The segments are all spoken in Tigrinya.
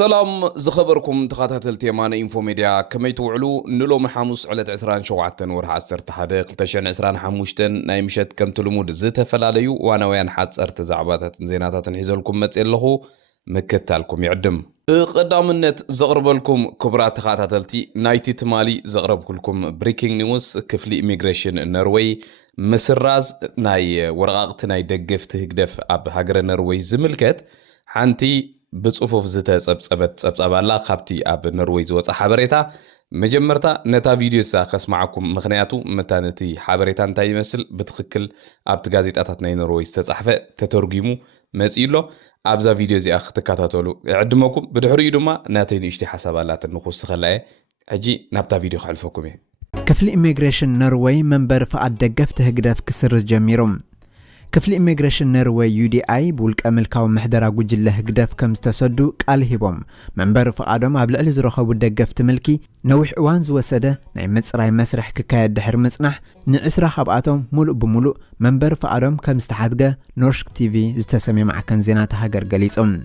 سلام زخبركم تخاتل تيمان إنفو ميديا كما يتوعلو نلو محاموس على 27 ورها 10 حديق تشان 25 نايمشت كم تلمود زيت فلاليو وانا وين حد صرت زعباتات زيناتات نحيزلكم متسلخو مكتالكم يعدم قدامنت زغرب لكم كبرات تخاتلتي نايتي تمالي زغرب لكم بريكينج نيوز كفلي إميغريشن النروي مسراز ناي ورقاقت ناي دقفت هكدف اب هاجر النروي زملكت حانتي بتصفوف زتا صبصبت الله خابتي اب نروي زوص حبريتا مجمرتا نتا فيديو سا خسمعكم مخنياتو متانتي حبريتا انتاي يمسل بتخكل اب تغازيطاتات ناي نروي استتصحفه تترجمو مصيلو ابزا فيديو زي اخ تكاتاتولو عدمكم بدحري دوما ناتين اشتي حسابالات نخص خلاي اجي نابتا فيديو خلفكم كفل إميغريشن نروي منبر فقد دقفت هقدف كسرز جميرهم كفل إميغريشن نروي UDI بولك أملكاو محدرا قجله هقدف كم استسدو قال هبهم منبر فقادهم عبل ألي زرخو دقفت ملكي نوح وانز وسده ناي مصراي مسرح ككايد دحر مصنح نعسرا خبقاتهم ملؤ بملؤ منبر فقادهم كم استحادقه نورشك تيفي زتسمي مع كان زينات هاجر قليصهم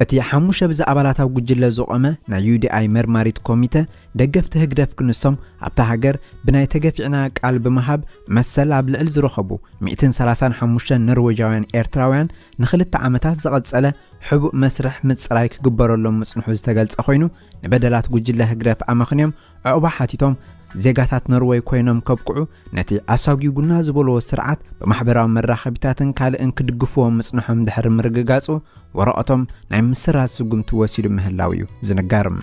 اتي حموش بز عبالاتاو قجله زقمه نا UDI مرماريت كوميته دقفت هقدف كنسهم عبتا هاجر بناي تقفعنا قال بمهاب مسل عبل زرخبو 235 نرويجاوያን ኤርትራውያን ንخلت ዓመታት ዘቐጸለ حبوب مسرح مصراي كغبرلهم مصنحو ዝተገልጸ ኮይኑ ንበደላት ጉጅለ ህግረፍ ኣመኽንዮም ዕቁባ ሓቲቶም ዜጋታት ኖርዌይ ኮይኖም ከብቅዑ ነቲ ኣሳጊጉና ዝበሎ ስርዓት በማሕበራዊ መራኸቢታትን ካልእን ክድግፍዎም መጽንሖም ድሕር ምርግጋጹ ወረቐቶም ናይ ምስራት ስጉምቲ ወሲዱ ምህላው እዩ ዝነጋርም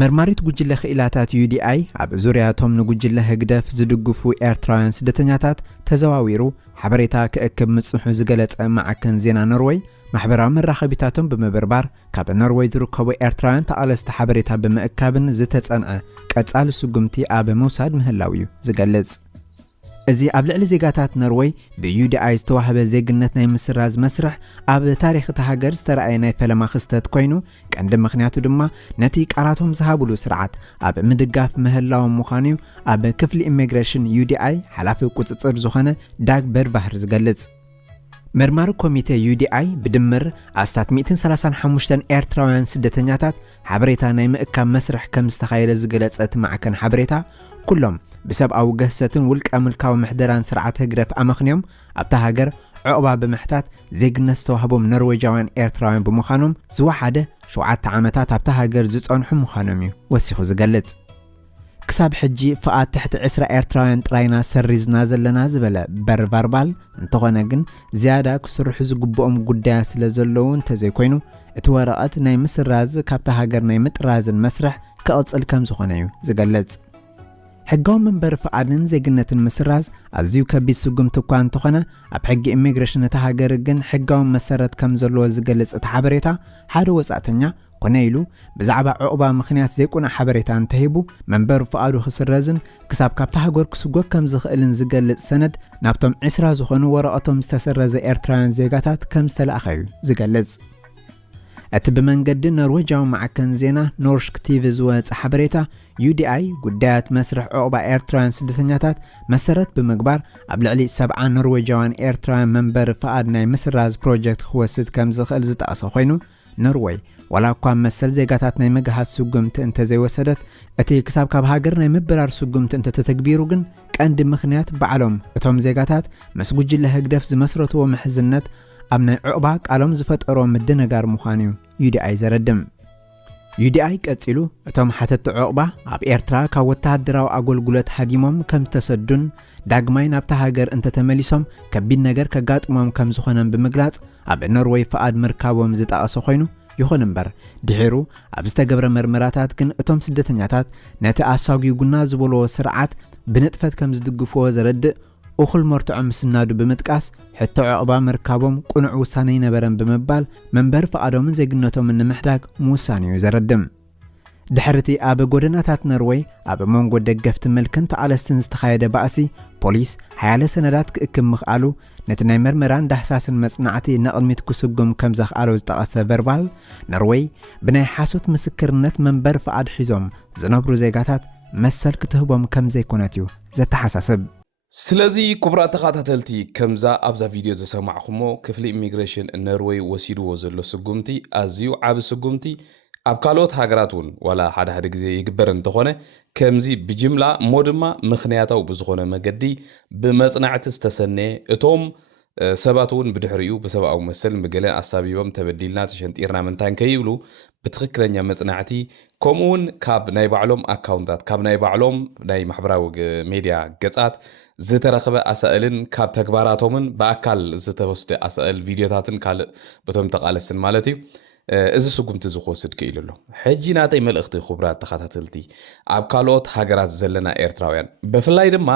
مرماريت ጉጅለ خኢላታት UDI ኣብ ዙርያቶም ንጉጅለ ህግደፍ ዝድግፉ ኤርትራውያን ስደተኛታት ተዘዋዊሩ ሓበሬታ ከእክብ ምጽንሑ ዝገለጸ ማዕከን ዜና ኖርዌይ ማሕበራዊ መራኸቢታቶም በመበርባር ካብ ኖርዌይ ዝርከቡ ኤርትራውያን ተኣለስተ ሓበሬታ በመእካብን ዝተጸንዐ ቀጻሊ ስጉምቲ ኣብ መውሳድ ምህላው እዩ ዝገልጽ እዚ ኣብ ልዕሊ ዜጋታት ኖርዌይ ብUDI ዝተዋህበ ዜግነት ናይ ምስራዝ መስርሕ ኣብ ታሪኽ ተሃገር ዝተረኣየ ናይ ፈለማ ክስተት ኮይኑ ቀንዲ ምኽንያቱ ድማ ነቲ ቃላቶም ዝሃብሉ ስርዓት ኣብ ምድጋፍ ምህላው ምዃኑ ኣብ ክፍሊ ኢሚግሬሽን UDI ሓላፊ ቁጽጽር ዝኾነ ዳግ በርባህር ዝገልጽ مرمار كوميتي UDI بدمر أستات 235 ኤርትራውያን ስደተኛታት حبريتا ناي مأكام مسرح كم استخايل زغلصت معكن حبريتا كلهم بسبب ገሰትን ውልቅ ኣምልካው محدران سرعت هجرف أمخنيوم أبتا هاجر عقبا بمحتات زيغنس توهبوم نرويجاوያን ኤርትራውያን بمخانوم زوحده 7 ዓመታት أبتا هاجر زصنحو مخانوم وسيخو زغلص كساب حجي فقط تحت 10 ኤርትራውያን ጥራይና ሰሪዝና ዘለና ዝበለ በርባርባል እንተኾነ ግን ዝያዳ ክስርሑ ዝግብኦም ጉዳይ ስለ ዘለዉ እንተዘይኮይኑ እቲ ወረቐት ናይ ምስራዝ ካብታ ሃገር ናይ ምጥራዝን መስርሕ ክቕጽል ከም ዝኾነ እዩ ዝገልጽ ሕጋዊ መንበር ፈቃድን ዜግነትን ምስራዝ ኣዝዩ ከቢድ ስጉምቲ እኳ እንተኾነ ኣብ ሕጊ ኢሚግሬሽን እቲ ሃገር ግን ሕጋዊ መሰረት ከም ዘለዎ ዝገልጽ እቲ ሓበሬታ ሓደ ወጻእተኛ ኮነይሉ ብዛዕባ ዕቁባ ምኽንያት ዘይቁና ሓበሬታ እንተሂቡ መንበር ፈቃዱ ክስረዝን ክሳብ ካብታ ሃገር ክስጎክ ከም ዝኽእልን ዝገልጽ ሰነድ ናብቶም 20 ዝኾኑ ወረቐቶም ዝተሰረዘ ኤርትራውያን ዜጋታት ከም ዝተላእኸዩ ዝገልጽ እቲ ብመንገዲ ኖርዌጃዊ ማዕከን ዜና ኖርሽክ ቲቪ ዝወጽ ሓበሬታ UDI ጉዳያት መስርሕ ዕቁባ ኤርትራውያን ስደተኛታት መሰረት ብምግባር ኣብ ልዕሊ 70 ኖርዌጃውያን ኤርትራውያን መንበር ፈቃድ ናይ ምስራዝ ፕሮጀክት ክወስድ ከም ዝኽእል ዝጠቕሰ ኮይኑ ኖርዌይ ولا كان مسل زيغاتات ناي مغاحات سغمت انت زي وسدت اتي كساب كاب هاجر ناي مبرار سغمت انت تتكبيرو ግን ቀንዲ ምኽንያት ባዕሎም እቶም ዜጋታት መስጉጅለ ህግደፍ ዝመስረትዎ ምሕዝነት ኣብ ናይ ዕቁባ ቃሎም ዝፈጠሮ ምድነጋር ምዃኑ UDI ዘረድም UDI ቀጺሉ እቶም ሓተት ዕቁባ ኣብ ኤርትራ ካብ ወተሃደራዊ ኣገልግሎት ሃዲሞም ከም ተሰዱን ዳግማይ ናብታ ሃገር እንተ ተመሊሶም ከቢድ ነገር ከጋጥሞም ከም ዝኾነን ብምግላጽ ኣብ ኖርዌይ ፈቃድ ምርካቦም ዝጠቐሰ ኮይኑ ይኹን እምበር ድሒሩ ኣብ ዝተገብረ መርመራታት ግን እቶም ስደተኛታት ነቲ ኣሳጊጉና ዝበልዎ ስርዓት ብንጥፈት ከም ዝድግፍዎ ዘረድእ እኹል መርትዖም ስናዱ ብምጥቃስ ሕቶ ዕቁባ ምርካቦም ቁኑዕ ውሳነ ይነበረን ብምባል መንበር ፈቃዶምን ዜግነቶም ንምሕዳግ ምውሳነ እዩ ዘረድም ድሕርቲ ኣብ ጎደናታት ኖርዌይ ኣብ መንጎ ደገፍቲ መልክን ተኣለስትን ዝተኻየደ ባእሲ ፖሊስ ሓያለ ሰነዳት ክእክብ ምኽኣሉ ነቲ ናይ መርመራን ዳሕሳስን መጽናዕቲ ንቕድሚት ክስጉም ከም ዘኽኣሎ ዝጠቐሰ ቨርባል ኖርዌይ ብናይ ሓሶት ምስክርነት መንበር ፈቃድ ሒዞም ዝነብሩ ዜጋታት መሰል ክትህቦም ከም ዘይኮነት እዩ ዘተሓሳስብ ስለዚ ክቡራት ተኸታተልቲ ከምዛ ኣብዛ ቪድዮ ዝሰማዕኹሞ ክፍሊ ኢሚግሬሽን ኖርዌይ ወሲድዎ ዘሎ ስጉምቲ ኣዝዩ ዓብ ስጉምቲ ኣብ ካልኦት ሃገራት እውን ዋላ ሓደ ግዜ ይግበር እንተኾነ ከምዚ ብጅምላ እሞ ድማ ምኽንያታዊ ብዝኾነ መገዲ ብመጽናዕቲ ዝተሰነየ እቶም ሰባት እውን ብድሕሪኡ ብሰብኣዊ መሰል ምግለን ኣሳቢቦም ተበዲልና ተሸንጢርና ምንታን ከይብሉ ብትክክለኛ መጽናዕቲ ከምኡውን ካብ ናይ ባዕሎም ኣካውንታት ካብ ናይ ባዕሎም ናይ ማሕበራዊ ሜድያ ገጻት ዝተረኸበ ኣሳእልን ካብ ተግባራቶምን ብኣካል ዝተወስደ ኣሳእል ቪድዮታትን ካልእ በቶም ተቃለስን ማለት እዩ እዚ ስጉምቲ ዝወስድ ክኢሉ ኣሎ ሕጂ ናተይ መልእኽቲ ክቡራት ተኸታተልቲ ኣብ ካልኦት ሃገራት ዘለና ኤርትራውያን ብፍላይ ድማ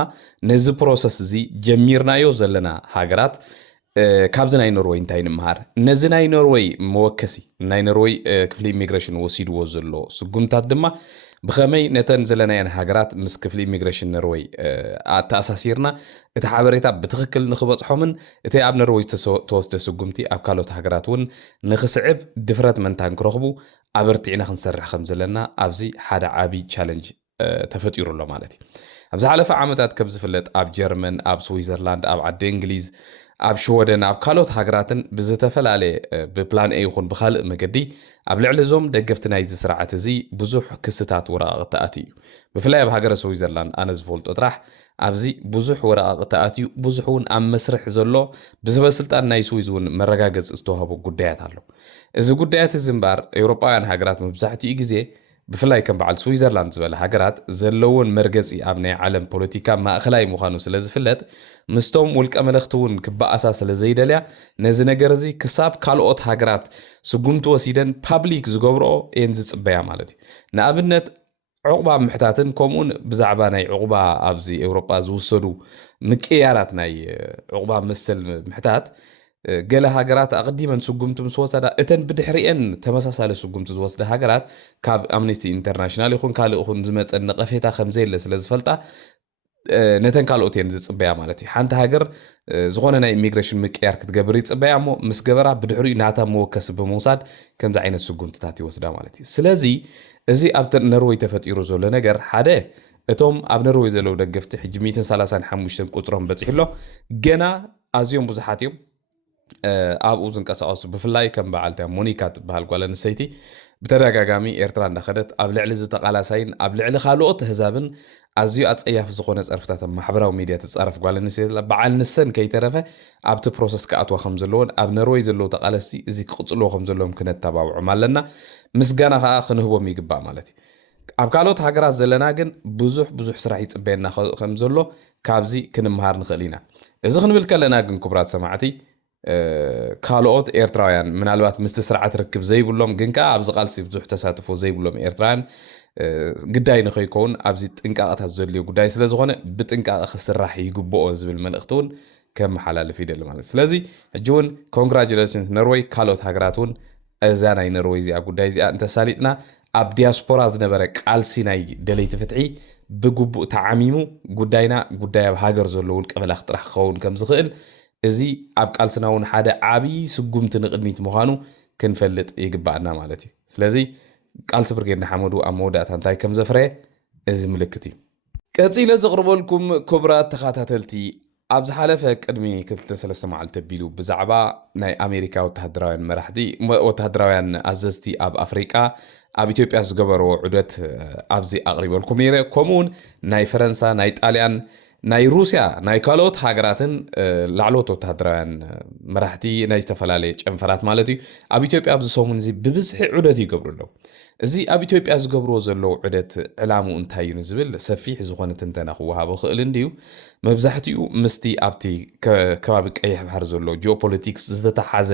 ነዚ ፕሮሰስ እዚ ጀሚርናዮ ዘለና ሃገራት ካብዚ ናይ ኖርዌይ እንታይ ንምሃር ነዚ ናይ ኖርዌይ መወከሲ ናይ ኖርዌይ ክፍሊ ኢሚግሬሽን ወሲድዎ ዘሎ ስጉምታት ድማ ብኸመይ ነተን ዘለናየን ሃገራት ምስ ክፍሊ ኢሚግሬሽን ኖርዌይ ተኣሳሲርና እቲ ሓበሬታ ብትክክል ንኽበፅሖምን እቲ ኣብ ኖርዌይ ተወስደ ስጉምቲ ኣብ ካልኦት ሃገራት እውን ንኽስዕብ ድፍረት መንታን ክረኽቡ ኣበርቲዕና ክንሰርሕ ከም ዘለና ኣብዚ ሓደ ዓብይ ቻለንጅ ተፈጢሩ ኣሎ ማለት እዩ ኣብ ዝሓለፈ ዓመታት ከም ዝፍለጥ ኣብ ጀርመን ኣብ ስዊዘርላንድ ኣብ ዓዲ እንግሊዝ ኣብ ሽወደን ኣብ ካልኦት ሃገራትን ብዝተፈላለየ ብፕላን ኤ ይኹን ብካልእ መገዲ ኣብ ልዕሊ ዞም ደገፍቲ ናይዚ ስርዓት እዚ ብዙሕ ክስታት ወረቓቕቲ ኣትዩ ብፍላይ ኣብ ሃገረ ስዊዘርላንድ ኣነ ዝፈልጦ ጥራሕ ኣብዚ ብዙሕ ወረቓቕቲ ኣትዩ ብዙሕ እውን ኣብ መስርሕ ዘሎ ብሰበስልጣን ናይ ስዊዝ እውን መረጋገፂ ዝተዋህቦ ጉዳያት ኣሎ እዚ ጉዳያት እዚ እምበር ኤውሮጳውያን ሃገራት መብዛሕትኡ ግዜ ብፍላይ ከም በዓል ስዊዘርላንድ ዝበለ ሃገራት ዘለውን መርገፂ ኣብ ናይ ዓለም ፖለቲካ ማእኸላይ ምዃኑ ስለ ዝፍለጥ ምስቶም ውልቀ መልእኽቲ እውን ክበኣሳ ስለ ዘይደልያ ነዚ ነገር እዚ ክሳብ ካልኦት ሃገራት ስጉምቲ ወሲደን ፓብሊክ ዝገብርኦ እየን ዝፅበያ ማለት እዩ ንኣብነት ዕቑባ ምሕታትን ከምኡን ብዛዕባ ናይ ዕቑባ ኣብዚ ኤውሮጳ ዝውሰዱ ምቅያራት ናይ ዕቑባ መሰል ምሕታት ገለ ሃገራት ኣቕዲመን ስጉምቲ ምስ ወሰዳ እተን ብድሕሪአን ተመሳሳለ ስጉምቲ ዝወስደ ሃገራት ካብ ኣምነስቲ ኢንተርናሽናል ይኹን ካልእ ይኹን ዝመፀ ነቐፌታ ከምዘየለ ስለ ዝፈልጣ ነተን ካልኦት እየን ዝፅበያ ማለት እዩ ሓንቲ ሃገር ዝኾነ ናይ ኢሚግሬሽን ምቅያር ክትገብር ይፅበያ እሞ ምስ ገበራ ብድሕሪኡ ናታ መወከሲ ብምውሳድ ከምዚ ዓይነት ስጉምትታት ይወስዳ ማለት እዩ ስለዚ እዚ ኣብ ኖርዌይ ተፈጢሩ ዘሎ ነገር ሓደ እቶም ኣብ ኖርዌይ ዘለው ደገፍቲ ሕጂ 135 ቁጥሮም በፂሕሎ ገና ኣዝዮም ብዙሓት እዮም ኣብኡ ዝንቀሳቐሱ ብፍላይ ከም በዓልታ ሞኒካ ትበሃል ጓል ኣንስተይቲ ብተደጋጋሚ ኤርትራ እንዳኸደት ኣብ ልዕሊ ዝተቃላሳይን ኣብ ልዕሊ ካልኦት ህዛብን ኣዝዩ ኣፀያፍ ዝኾነ ፀርፍታት ማሕበራዊ ሚድያ ትፃረፍ ጓል ኣንስተይቲ በዓል ንሰን ከይተረፈ ኣብቲ ፕሮሰስ ክኣትዋ ከም ዘለዎን ኣብ ኖርዌይ ዘለው ተቃለስቲ እዚ ክቕፅልዎ ከም ዘለዎም ክነተባብዖም ኣለና ምስጋና ከዓ ክንህቦም ይግባእ ማለት እዩ ኣብ ካልኦት ሃገራት ዘለና ግን ብዙሕ ስራሕ ይፅበየና ከም ዘሎ ካብዚ ክንምሃር ንኽእል ኢና እዚ ክንብል ከለና ግን ክቡራት ሰማዕቲ ካልኦት ኤርትራውያን ምናልባት ምስቲ ስርዓት ርክብ ዘይብሎም ግን ከዓ ኣብዚ ቃልሲ ብዙሕ ተሳትፎ ዘይብሎም ኤርትራውያን ግዳይ ንኸይከውን ኣብዚ ጥንቃቐታት ዘድልዮ ጉዳይ ስለ ዝኾነ ብጥንቃቐ ክስራሕ ይግብኦ ዝብል መልእኽቲ እውን ከም መሓላለፍ ይደሊ ማለት ስለዚ ሕጂ እውን ኮንግራጁሌሽንስ ኖርዌይ ካልኦት ሃገራት እውን እዛ ናይ ኖርዌይ እዚኣ ጉዳይ እዚኣ እንተሳሊጥና ኣብ ዲያስፖራ ዝነበረ ቃልሲ ናይ ደለይቲ ፍትሒ ብግቡእ ተዓሚሙ ጉዳይና ጉዳይ ኣብ ሃገር ዘሎ ውልቀ መላኽ ጥራሕ ክኸውን ከም ዝኽእል እዚ ኣብ ቃልስና እውን ሓደ ዓብይ ስጉምቲ ንቕድሚት ምዃኑ ክንፈልጥ ይግባአና ማለት እዩ ስለዚ ቃልሲ ብርጌድና ሓመዱ ኣብ መወዳእታ እንታይ ከም ዘፍረየ እዚ ምልክት እዩ ቀፂለ ዘቕርበልኩም ክቡራት ተኸታተልቲ ኣብ ዝሓለፈ ቅድሚ 2-3 መዓልቲ ኣቢሉ ብዛዕባ ናይ ኣሜሪካ ወተሃደራውያን መራሕቲ ወተሃደራውያን ኣዘዝቲ ኣብ ኣፍሪቃ ኣብ ኢትዮጵያ ዝገበርዎ ዑደት ኣብዚ ኣቕሪበልኩም ነይረ ከምኡውን ናይ ፈረንሳ ናይ ጣልያን ናይ ሩስያ ናይ ካልኦት ሃገራትን ላዕሎት ወተሃደራውያን መራሕቲ ናይ ዝተፈላለየ ጨንፈራት ማለት እዩ ኣብ ኢትዮጵያ ኣብዚ ሰሙን እዚ ብብዝሒ ዑደት ይገብሩ ኣለዉ እዚ ኣብ ኢትዮጵያ ዝገብርዎ ዘለዉ ዑደት ዕላምኡ እንታይ እዩ ዝብል ሰፊሕ ዝኾነ ትንተና ክወሃቦ ክእል እንድዩ መብዛሕትኡ ምስቲ ኣብቲ ከባቢ ቀይሕ ባሕሪ ዘሎ ጂኦፖለቲክስ ዝተተሓዘ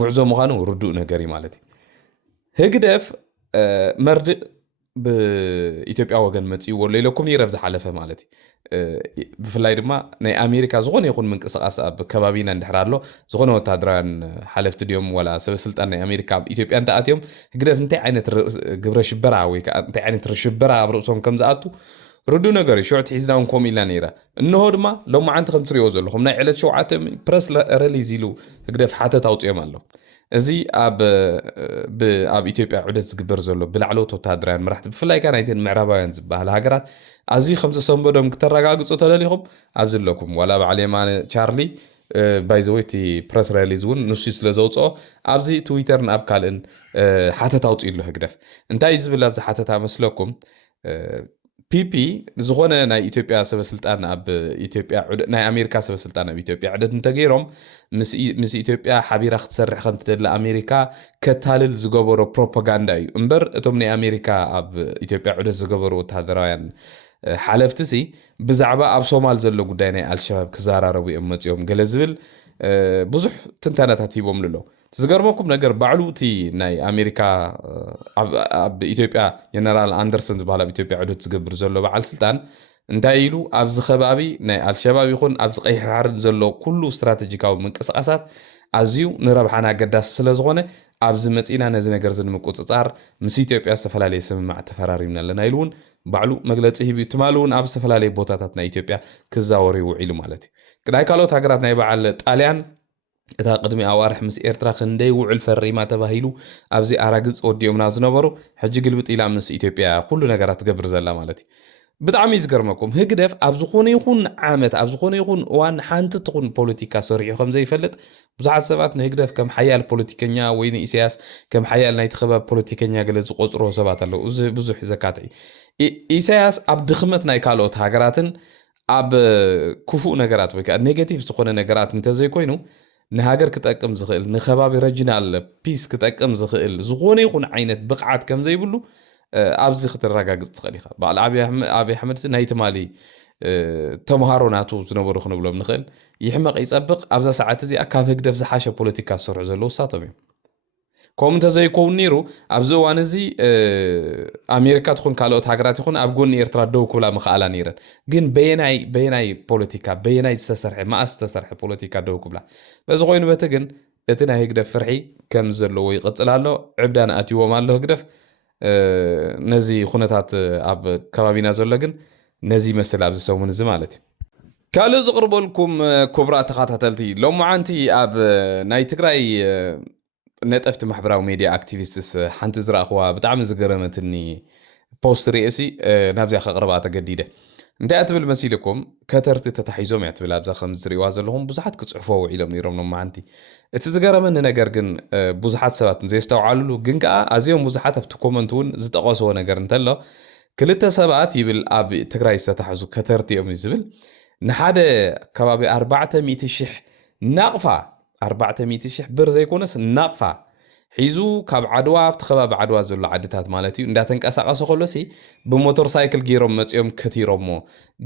ጉዕዞ ምዃኑ ርዱእ ነገር እዩ ማለት እዩ ህግደፍ መርድእ ብኢትዮጵያ ወገን መፅይዎ ኣሎ ኢለኩም ነይረ ዝሓለፈ ማለት እዩ ብፍላይ ድማ ናይ ኣሜሪካ ዝኾነ ይኹን ምንቅስቓስ ኣብ ከባቢና እንድሕር ኣሎ ዝኾነ ወታደራውያን ሓለፍቲ ድዮም ወላ ሰበስልጣን ናይ ኣሜሪካ ኣብ ኢትዮጵያ እንተኣትዮም ህግደፍ እንታይ ዓይነት ግብረ ሽበራ ወይ ከዓ እንታይ ዓይነት ሽበራ ኣብ ርእሶም ከም ዝኣቱ ርዱ ነገር እዩ ሽዑት ሒዝና እውን ከምኡ ኢልና ነይራ እንሆ ድማ ሎማዓንቲ ከም ትሪእዎ ዘለኹም ናይ ዕለት 7 ፕረስ ሪሊዝ ኢሉ ህግደፍ ሓተት ኣውፅኦም ኣሎ እዚ ኣብ ኢትዮጵያ ዑደት ዝግበር ዘሎ ብላዕለዎት ወታደራውያን መራሕቲ ብፍላይ ከዓ ናይተን ምዕራባውያን ዝበሃል ሃገራት ኣዝዩ ከም ዝሰንበዶም ክተረጋግፁ ተደሊኹም ኣብ ዘለኩም ዋላ በዓል የማነ ቻርሊ ባይ ዘ ወይ እቲ ፕረስ ሪሊዝ እውን ንሱ ስለ ዘውፅኦ ኣብዚ ትዊተርን ኣብ ካልእን ሓተታ ኣውፅኡ ኣሎ ህግደፍ እንታይ ዝብል ኣብዚ ሓተታ መስለኩም ፒፒ ዝኾነ ናይ ኢትዮጵያ ሰበስልጣን ኣብ ኢትዮጵያ ናይ ኣሜሪካ ሰበስልጣን ኣብ ኢትዮጵያ ዕደት እንተገይሮም ምስ ኢትዮጵያ ሓቢራ ክትሰርሕ ከም ትደሊ ኣሜሪካ ከታልል ዝገበሮ ፕሮፓጋንዳ እዩ እምበር እቶም ናይ ኣሜሪካ ኣብ ኢትዮጵያ ዕደት ዝገበሩ ወታደራውያን ሓለፍቲ ሲ ብዛዕባ ኣብ ሶማል ዘሎ ጉዳይ ናይ አልሸባብ ክዘራረቡ እዮም መፅኦም ገለ ዝብል ብዙሕ ትንተናታት ሂቦም ኣሎ ዝገርመኩም ነገር ባዕሉ እቲ ናይ ኣሜሪካ ኣብ ኢትዮጵያ ጀነራል አንደርሰን ዝበሃል ኣብ ኢትዮጵያ ዕደት ዝገብር ዘሎ በዓል ስልጣን እንታይ ኢሉ ኣብዚ ከባቢ ናይ አልሸባብ ይኹን ኣብዚ ቀይሕ ባሕሪ ዘሎ ኩሉ ስትራቴጂካዊ ምንቅስቃሳት ኣዝዩ ንረብሓና ኣገዳሲ ስለ ዝኾነ ኣብዚ መፂና ነዚ ነገር ንምቁፅፃር ምስ ኢትዮጵያ ዝተፈላለየ ስምማዕ ተፈራሪምና ኣለና ኢሉ እውን ባዕሉ መግለፂ ሂቡ ትማሉ እውን ኣብ ዝተፈላለየ ቦታታት ናይ ኢትዮጵያ ክዛወሩ ይውዒሉ ማለት እዩ ናይ ካልኦት ሃገራት ናይ በዓል ጣልያን እታ ቅድሚ ኣዋርሕ ምስ ኤርትራ ክንደይ ውዕል ፈሪማ ተባሂሉ ኣብዚ ኣራግፅ ወዲኦምና ዝነበሩ ሕጂ ግልብጥ ኢላ ምስ ኢትዮጵያ ኩሉ ነገራት ትገብር ዘላ ማለት እዩ ብጣዕሚ ዝገርመኩም ህግደፍ ኣብ ዝኾነ ይኹን ዓመት ኣብ ዝኾነ ይኹን እዋን ሓንቲ ትኹን ፖለቲካ ሰሪሑ ከም ዘይፈልጥ ብዙሓት ሰባት ንህግደፍ ከም ሓያል ፖለቲከኛ ወይ ንኢሳያስ ከም ሓያል ናይቲ ከባቢ ፖለቲከኛ ገለ ዝቆፅሮ ሰባት ኣለዉ እዚ ብዙሕ ዘካትዒ ኢሳያስ ኣብ ድኽመት ናይ ካልኦት ሃገራትን ኣብ ክፉእ ነገራት ወይ ከዓ ኔጌቲቭ ዝኾነ ነገራት እንተዘይኮይኑ ንሃገር ክጠቅም ዝኽእል ንከባቢ ረጂናል ፒስ ክጠቅም ዝኽእል ዝኾነ ይኹን ዓይነት ብቕዓት ከም ዘይብሉ ኣብዚ ክትረጋግፅ ትኽእል ኢኻ በዓል ኣብይ ኣሕመድ ናይ ትማሊ ተምሃሮ ናቱ ዝነበሩ ክንብሎም ንኽእል ይሕመቕ ይፀብቕ ኣብዛ ሰዓት እዚኣ ካብ ህግደፍ ዝሓሸ ፖለቲካ ዝሰርሑ ዘለዉ ሳቶም እዮም ከምኡ እንተዘይኮውን ነይሩ ኣብዚ እዋን እዚ ኣሜሪካ ትኹን ካልኦት ሃገራት ይኹን ኣብ ጎኒ ኤርትራ ደው ክብላ ምኽኣላ ነይረን ግን በየናይ ፖለቲካ በየናይ ዝተሰርሐ ማእስ ዝተሰርሐ ፖለቲካ ደው ክብላ በዚ ኮይኑ በቲ ግን እቲ ናይ ህግደፍ ፍርሒ ከም ዘለዎ ይቕፅል ኣሎ ዕብዳን ኣትይዎም ኣሎ ህግደፍ ነዚ ኩነታት ኣብ ከባቢና ዘሎ ግን ነዚ ይመስል ኣብዚ ሰሙን እዚ ማለት እዩ ካልእ ዝቕርበልኩም ክቡራ ተኸታተልቲ ሎማዓንቲ ኣብ ናይ ትግራይ ነጠፍቲ ማሕበራዊ ሚድያ አክቲቪስትስ ሓንቲ ዝረኣኽዋ ብጣዕሚ ዝገረመትኒ ፖስት ርእሲ ናብዚኣ ከቕርባ ተገዲደ እንታይ እትብል መሲልኩም ከተርቲ ተታሒዞም እያ ትብል ኣብዛ ከም ዝሪእዋ ዘለኹም ብዙሓት ክፅሕፎ ውዒሎም ነይሮም ሎማዓንቲ እቲ ዝገረመኒ ነገር ግን ብዙሓት ሰባት ዘይስተውዓልሉ ግን ከዓ ኣዝዮም ብዙሓት ኣብቲ ኮመንት እውን ዝጠቐስዎ ነገር እንተሎ ክልተ ሰባት ይብል ኣብ ትግራይ ዝተታሕዙ ከተርቲ እዮም እዩ ዝብል ንሓደ ከባቢ 400,000 ናቕፋ 400,000 ብር ዘይኮነስ ናቕፋ ሒዙ ካብ ዓድዋ ኣብቲ ከባቢ ዓድዋ ዘሎ ዓድታት ማለት እዩ እንዳተንቀሳቐሰ ከሎሲ ብሞተር ሳይክል ገይሮም መፂኦም ከቲሮሞ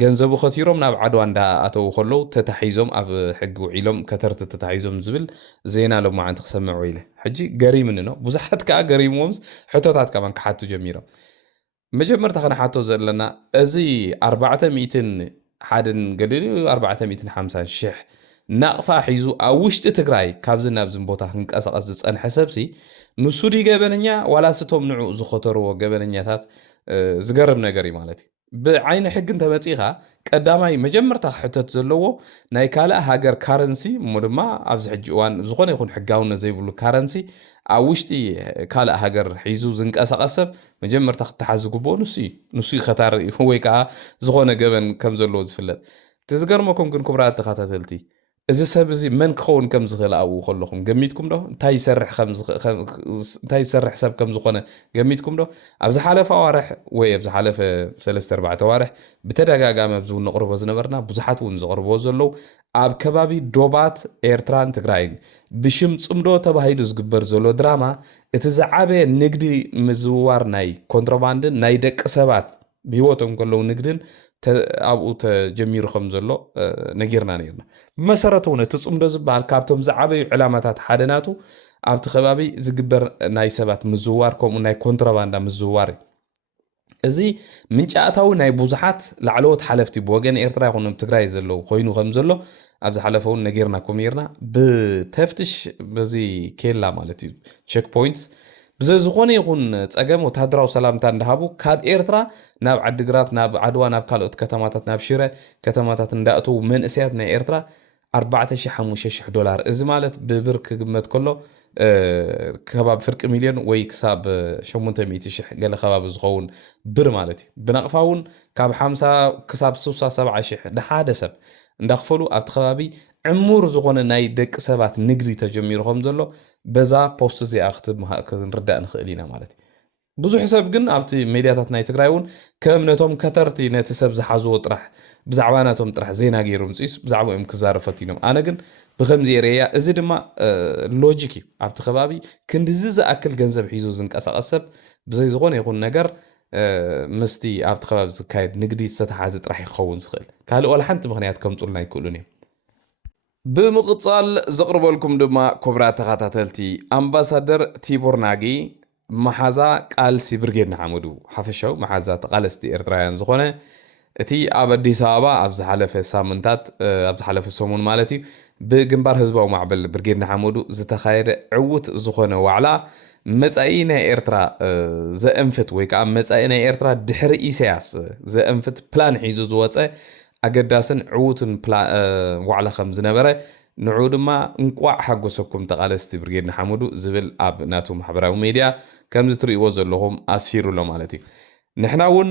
ገንዘቡ ከቲሮም ናብ ዓድዋ እንዳኣተው ከለው ተታሒዞም ኣብ ሕጊ ውዒሎም ከተርቲ ተታሒዞም ዝብል ዜና ሎማዓንቲ ክሰምዑ ኢለ ሕጂ ገሪምን ነው ብዙሓት ከዓ ገሪምዎምስ ሕቶታት ከማን ክሓቱ ጀሚሮም መጀመርታ ከነሓቶ ዘለና እዚ 400 ሓደን ገደሉ 450,000 ናቕፋ ሒዙ ኣብ ውሽጢ ትግራይ ካብዚ ናብዝን ቦታ ክንቀሳቐስ ዝፀንሐ ሰብሲ ንሱ ዲ ገበነኛ ዋላ ስቶም ንዑ ዝኸተርዎ ገበነኛታት ዝገርም ነገር እዩ ማለት እዩ ብዓይኒ ሕጊ እንተመፂኻ ቀዳማይ መጀመርታ ክሕተት ዘለዎ ናይ ካልእ ሃገር ካረንሲ እሞ ድማ ኣብዚ ሕጂ እዋን ዝኾነ ይኹን ሕጋውነት ዘይብሉ ካረንሲ ኣብ ውሽጢ ካልእ ሃገር ሒዙ ዝንቀሳቐስ ሰብ መጀመርታ ክትሓዝ ግብኦ ንሱ ይኸታር ወይ ከዓ ዝኾነ ገበን ከም ዘለዎ ዝፍለጥ ትዝገርመኩም ግን ክቡራት ተኸታተልቲ እዚ ሰብ እዚ መን ክኸውን ከም ዝኽእል ኣብኡ ከለኹም ገሚትኩም ዶ እንታይ ይሰርሕ ሰብ ከም ዝኾነ ገሚትኩም ዶ ኣብ ዝሓለፈ ኣዋርሕ ወይ ኣብ ዝሓለፈ 3-4 ኣዋርሕ ብተደጋጋሚ ኣብዚ እውን ነቕርቦ ዝነበርና ብዙሓት እውን ዘቕርቦ ዘለው ኣብ ከባቢ ዶባት ኤርትራን ትግራይን ብሽም ጽምዶ ተባሂሉ ዝግበር ዘሎ ድራማ እቲ ዝዓበየ ንግዲ ምዝውዋር ናይ ኮንትሮባንድን ናይ ደቂ ሰባት ብሂወቶም ከለው ንግድን ኣብኡ ተጀሚሩ ከም ዘሎ ነጊርና ነርና ብመሰረቱ ነቲ ጽምዶ ዝበሃል ካብቶም ዝዓበዩ ዕላማታት ሓደ ናቱ ኣብቲ ከባቢ ዝግበር ናይ ሰባት ምዝውዋር ከምኡ ናይ ኮንትሮባንዳ ምዝውዋር እዚ ምንጫእታዊ ናይ ብዙሓት ላዕለዎት ሓለፍቲ ብወገን ኤርትራ ይኹን ትግራይ ዘለው ኮይኑ ከም ዘሎ ኣብ ዝሓለፈውን ነጊርናኩም ነርና ብተፍትሽ በዚ ኬላ ማለት እዩ ቼክ ፖይንትስ ብዝኾነ ይኹን ፀገም ወታደራዊ ሰላምታ እንዳሃቡ ካብ ኤርትራ ናብ ዓዲግራት ናብ ዓድዋ ናብ ካልኦት ከተማታት ናብ ሽረ ከተማታት እንዳእተው መንእሰያት ናይ ኤርትራ $4,500 እዚ ማለት ብብር ክግመት ከሎ ከባብ ፍርቂ ሚልዮን ወይ ክሳብ 800,000 ገለ ከባቢ ዝኸውን ብር ማለት እዩ ብነቕፋውን ካብ 50 ክሳብ 67,000 ንሓደ ሰብ እንዳኽፈሉ ኣብቲ ከባቢ ዕሙር ዝኾነ ናይ ደቂ ሰባት ንግዲ ተጀሚሩ ከም ዘሎ በዛ ፖስት እዚኣ ክንርዳእ ንኽእል ኢና ማለት እዩ ብዙሕ ሰብ ግን ኣብቲ ሜድያታት ናይ ትግራይ እውን ከእምነቶም ከተርቲ ነቲ ሰብ ዝሓዝዎ ጥራሕ ብዛዕባ ናቶም ጥራሕ ዜና ገይሩ ምፅኢስ ብዛዕባኦም ክዛረፈት ኢኖም ኣነ ግን ብከምዚ የርእያ እዚ ድማ ሎጂክ እዩ ኣብቲ ከባቢ ክንድዚ ዝኣክል ገንዘብ ሒዙ ዝንቀሳቐስ ሰብ ብዘይ ዝኾነ ይኹን ነገር ምስቲ ኣብቲ ከባቢ ዝካየድ ንግዲ ዝተተሓዘ ጥራሕ ይኸውን ዝኽእል ካልእ ወላ ሓንቲ ምክንያት ከምፁልና ይክእሉን እዮም ብምቕፃል ዘቕርበልኩም ድማ ኮብራ ተኸታተልቲ ኣምባሳደር ቲቦር ናጊ መሓዛ ቃልሲ ብርጌድ ንሓመዱ ሓፈሻዊ መሓዛ ተቃለስቲ ኤርትራውያን ዝኾነ እቲ ኣብ ኣዲስ ኣበባ ኣብ ዝሓለፈ ሳምንታት ኣብ ዝሓለፈ ሰሙን ማለት እዩ ብግንባር ህዝባዊ ማዕበል ብርጌድ ንሓመዱ ዝተኻየደ ዕውት ዝኾነ ዋዕላ መጻኢ ናይ ኤርትራ ዘእንፍት ወይ ከዓ መጻኢ ናይ ኤርትራ ድሕሪ ኢሳያስ ዘእንፍት ፕላን ሒዙ ዝወፀ ኣገዳስን ዕውትን ዋዕላ ከም ዝነበረ ንዑ ድማ እንቋዕ ሓጎሰኩም ተቃለስቲ ብርጌድ ንሓመዱ ዝብል ኣብ ናቱ ማሕበራዊ ሚድያ ከምዚ ትርእይዎ ዘለኹም ኣስፊሩሎ ማለት እዩ ንሕና እውን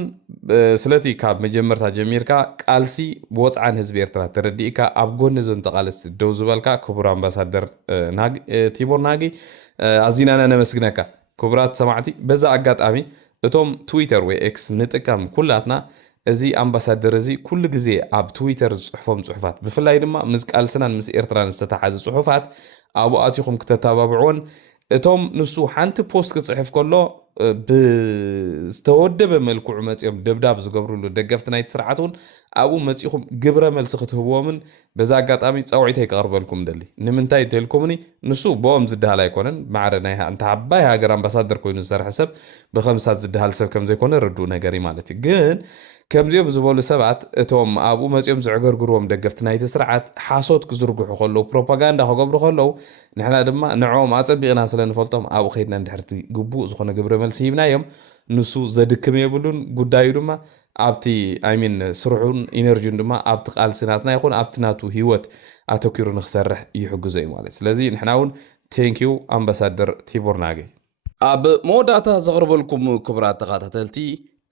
ስለቲ ካብ መጀመርታ ጀሚርካ ቃልሲ ብወፅዓን ህዝቢ ኤርትራ ተረዲእካ ኣብ ጎኒ ዞን ተቃለስቲ ደው ዝበልካ ክቡር ኣምባሳደር ቲቦር ናጊ ኣዚናና ነመስግነካ ክቡራት ሰማዕቲ በዛ ኣጋጣሚ እቶም ትዊተር ወይ ኤክስ ንጥቀም ኩላትና እዚ ኣምባሳደር እዚ ኩሉ ግዜ ኣብ ትዊተር ዝጽሕፎም ጽሑፋት ብፍላይ ድማ ምስ ቃልስናን ምስ ኤርትራን ዝተተሓዘ ጽሑፋት ኣብኡ ኣትኹም ክተተባብዑን እቶም ንሱ ሓንቲ ፖስት ክጽሕፍ ከሎ ብዝተወደበ መልክዑ መጽኦም ደብዳብ ዝገብሩሉ ደገፍቲ ናይቲ ስርዓት እውን ኣብኡ መጽኹም ግብረ መልሲ ክትህብዎምን በዛ ኣጋጣሚ ጸውዒተይ ክቐርበልኩም ደሊ ንምንታይ ተልኩምኒ ንሱ ቦኦም ዝድሃል ኣይኮነን ማዕረ ናይ ሓንቲ ዓባይ ሃገር ኣምባሳደር ኮይኑ ዝሰርሕ ሰብ ብኸምሳት ዝድሃል ሰብ ከም ዘይኮነ ርዱእ ነገር እዩ ማለት እዩ ግን ከምዚኦም ዝበሉ ሰባት እቶም ኣብኡ መጽኦም ዝዕገርግርዎም ደገፍቲ ናይቲ ስርዓት ሓሶት ክዝርግሑ ከለዉ ፕሮፓጋንዳ ክገብሩ ከለዉ ንሕና ድማ ንዕኦም ኣጸቢቕና ስለንፈልጦም ኣብኡ ኸይድና እንድሕርቲ ግቡእ ዝኾነ ግብረ መልሲ ሂብናዮም ንሱ ዘድክም የብሉን ጉዳዩ ድማ ኣብቲ ኣይሚን ስርሑን ኢነርጂን ድማ ኣብቲ ቃልስናትና ይኹን ኣብቲ ናቱ ህይወት ኣተኪሩ ንክሰርሕ ይሕግዞ እዩ ማለት ስለዚ ንሕና እውን ቴንኪዩ ኣምባሳደር ቲቦር ናጊ ኣብ መወዳእታ ዘቕርበልኩም ክቡራት ተኸታተልቲ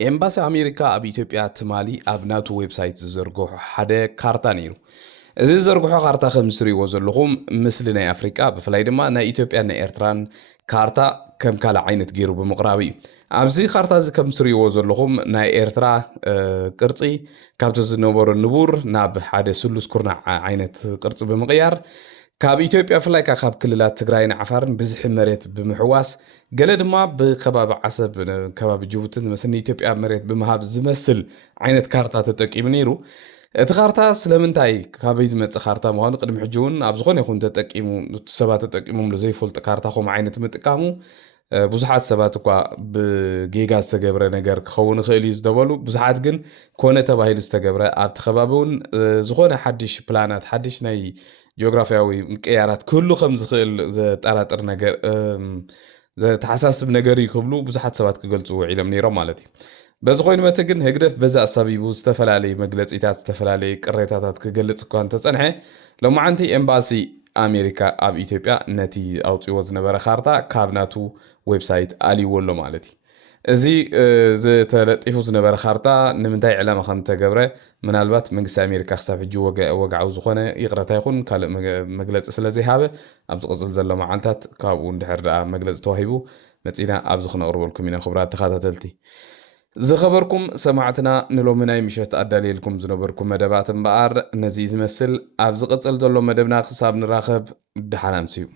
ኤምባሲ ኣሜሪካ ኣብ ኢትዮጵያ ትማሊ ኣብ ናቱ ዌብሳይት ዝዘርግሖ ሓደ ካርታ ነይሩ እዚ ዝዘርግሖ ካርታ ከም ትርእይዎ ዘለኹም ምስሊ ናይ ኣፍሪካ ብፍላይ ድማ ናይ ኢትዮጵያን ናይ ኤርትራን ካርታ ከም ካልእ ዓይነት ገይሩ ብምቕራብ እዩ ኣብዚ ካርታ እዚ ከም ትርእይዎ ዘለኹም ናይ ኤርትራ ቅርፂ ካብቲ ዝነበሮ ንቡር ናብ ሓደ ስሉስ ኩርናዕ ዓይነት ቅርፂ ብምቕያር ካብ ኢትዮጵያ ፍላይ ካብ ክልላት ትግራይን ዓፋርን ብዝሕ መሬት ብምሕዋስ ገለ ድማ ብከባቢ ዓሰብ ከባቢ ጅቡቲ ዝመስል ኢትዮጵያ መሬት ብምሃብ ዝመስል ዓይነት ካርታ ተጠቂሙ ነይሩ እቲ ካርታ ስለምንታይ ካበይ ዝመጽእ ካርታ ምዃኑ ቅድሚ ሕጂ እውን ኣብ ዝኾነ ይኹን ተጠቂሙ ሰባት ተጠቂሞም ዘይፈልጥ ካርታ ከም ዓይነት ምጥቃሙ ብዙሓት ሰባት እኳ ብጌጋ ዝተገብረ ነገር ክኸውን ይኽእል እዩ ዝተበሉ ብዙሓት ግን ኮነ ተባሂሉ ዝተገብረ ኣብቲ ከባቢ እውን ዝኾነ ሓድሽ ፕላናት ሓድሽ ናይ ጂኦግራፊያዊ ምቅያራት ኩሉ ከም ዝኽእል ዘጠራጥር ነገር ዘተሓሳስብ ነገር ይክብሉ ብዙሓት ሰባት ክገልጹ ኢሎም ነይሮም ማለት እዩ በዚ ኮይኑ መተ ግን ህግደፍ በዛ ኣሳቢቡ ዝተፈላለዩ መግለጺታት ዝተፈላለዩ ቅሬታታት ክገልጽ እኳ እንተጸንሐ ሎማዓንቲ ኤምባሲ ኣሜሪካ ኣብ ኢትዮጵያ ነቲ ኣውፅዎ ዝነበረ ካርታ ካብ ናቱ ዌብሳይት ኣልይዎሎ ማለት እዩ እዚ ዝተለጢፉ ዝነበረ ካርታ ንምንታይ ዕላማ ከም ተገብረ ምናልባት መንግስቲ ኣሜሪካ ክሳብ ሕጂ ወግዓዊ ዝኾነ ይቕረታ ይኹን ካልእ መግለፂ ስለዘይሃበ ኣብ ዝቕፅል ዘሎ መዓልታት ካብኡ እንድሕር ደኣ መግለፂ ተዋሂቡ መፂና ኣብዚ ክነቕርበልኩም ኢና ክቡራት ተኸታተልቲ ዝኸበርኩም ሰማዕትና ንሎሚ ናይ ምሸት ኣዳልየልኩም ዝነበርኩም መደባት እምበኣር ነዚ ዝመስል ኣብ ዝቕፅል ዘሎ መደብና ክሳብ ንራኸብ ድሓና ምሲዩ